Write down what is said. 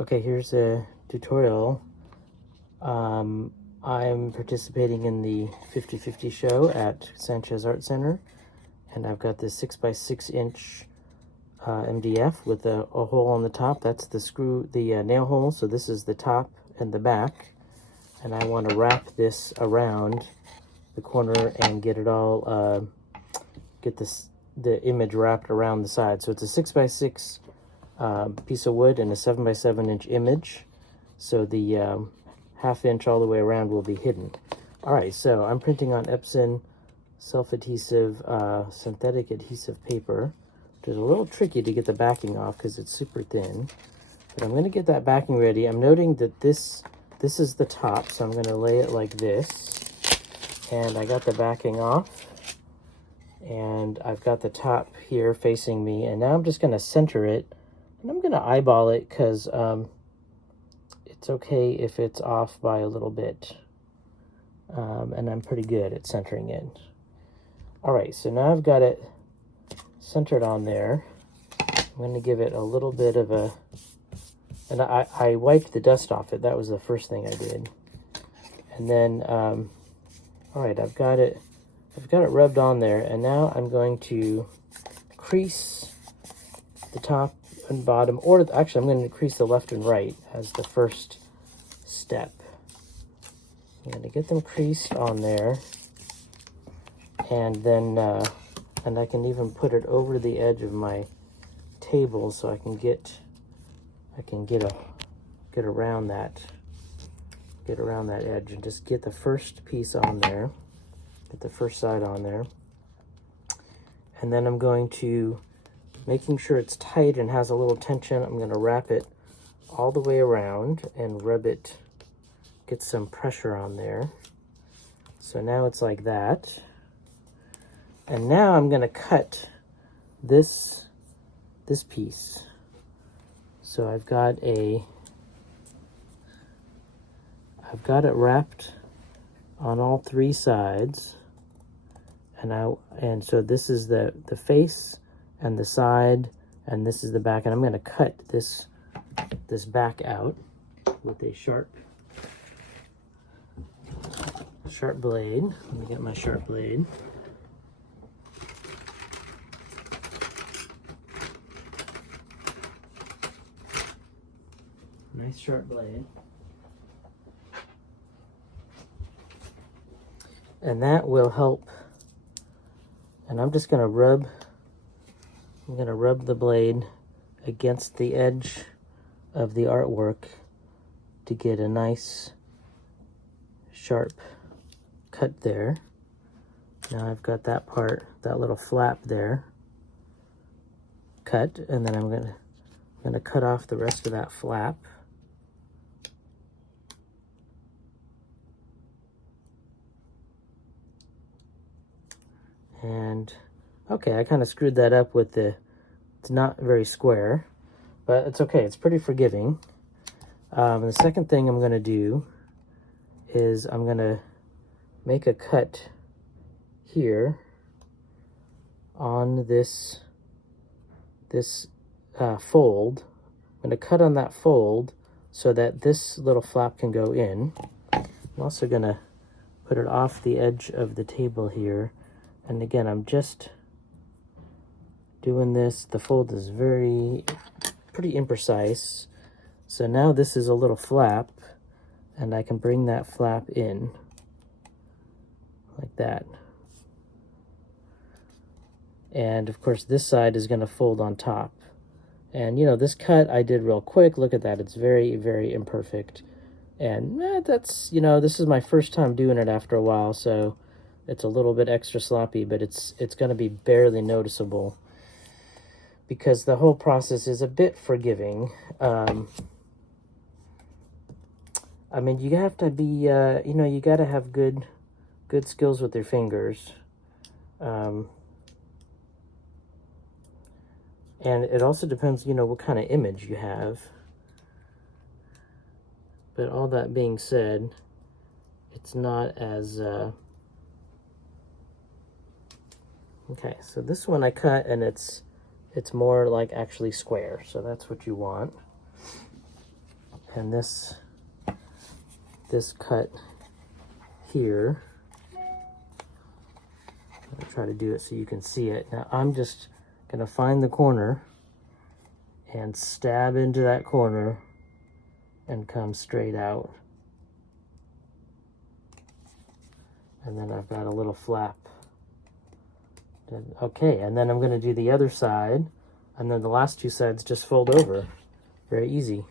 Okay, here's a tutorial. I'm participating in the 50/50 show at Sanchez Art Center, and I've got this 6x6" MDF with a hole on the top. That's the nail hole. So this is the top and the back, and I want to wrap this around the corner and get it all, get the image wrapped around the side. So it's a 6x6 piece of wood and a 7x7" image. So the ½ inch all the way around will be hidden. All right, so I'm printing on Epson self-adhesive synthetic adhesive paper, which is a little tricky to get the backing off because it's super thin. But I'm going to get that backing ready. I'm noting that this is the top, so I'm going to lay it like this. And I got the backing off. And I've got the top here facing me. And now I'm just going to center it. And I'm going to eyeball it because it's okay if it's off by a little bit. And I'm pretty good at centering it. All right, so now I've got it centered on there. I'm going to give it a little bit of a... And I wiped the dust off it. That was the first thing I did. And then, all right, I've got it rubbed on there. And now I'm going to crease the top and bottom, or actually I'm going to crease the left and right as the first step. I'm going to get them creased on there, and then and I can even put it over the edge of my table so I can get around that edge and just get the first piece on there, get the first side on there. And then I'm going to, making sure it's tight and has a little tension, I'm going to wrap it all the way around and rub it, get some pressure on there. So now it's like that. And now I'm going to cut this piece. So I've got it wrapped on all three sides. And so this is the face and the side, and this is the back, and I'm going to cut this back out with a sharp blade. Let me get my sharp blade. Nice sharp blade. And that will help. And I'm just going to rub the blade against the edge of the artwork to get a nice sharp cut there. Now I've got that part, that little flap there cut, and then I'm going to cut off the rest of that flap. And okay, I kind of screwed that up with it's not very square, but it's okay, it's pretty forgiving. The second thing I'm going to do is I'm going to make a cut here on this fold. I'm going to cut on that fold so that this little flap can go in. I'm also going to put it off the edge of the table here. And again, I'm just doing this. The fold is pretty imprecise. So now this is a little flap, and I can bring that flap in like that. And of course, this side is going to fold on top. And you know, this cut I did real quick. Look at that. It's very, very imperfect. And that's, you know, this is my first time doing it after a while, so it's a little bit extra sloppy, but it's going to be barely noticeable because the whole process is a bit forgiving. I mean, you have to be, you know, you got to have good skills with your fingers. And it also depends, you know, what kind of image you have. But all that being said, it's not as... Okay, so this one I cut, and it's more like actually square, so that's what you want. and this cut here. I'll try to do it so you can see it. Now I'm just gonna find the corner and stab into that corner and come straight out. And then I've got a little flap. Okay, and then I'm gonna do the other side, and then the last two sides just fold over. Very easy.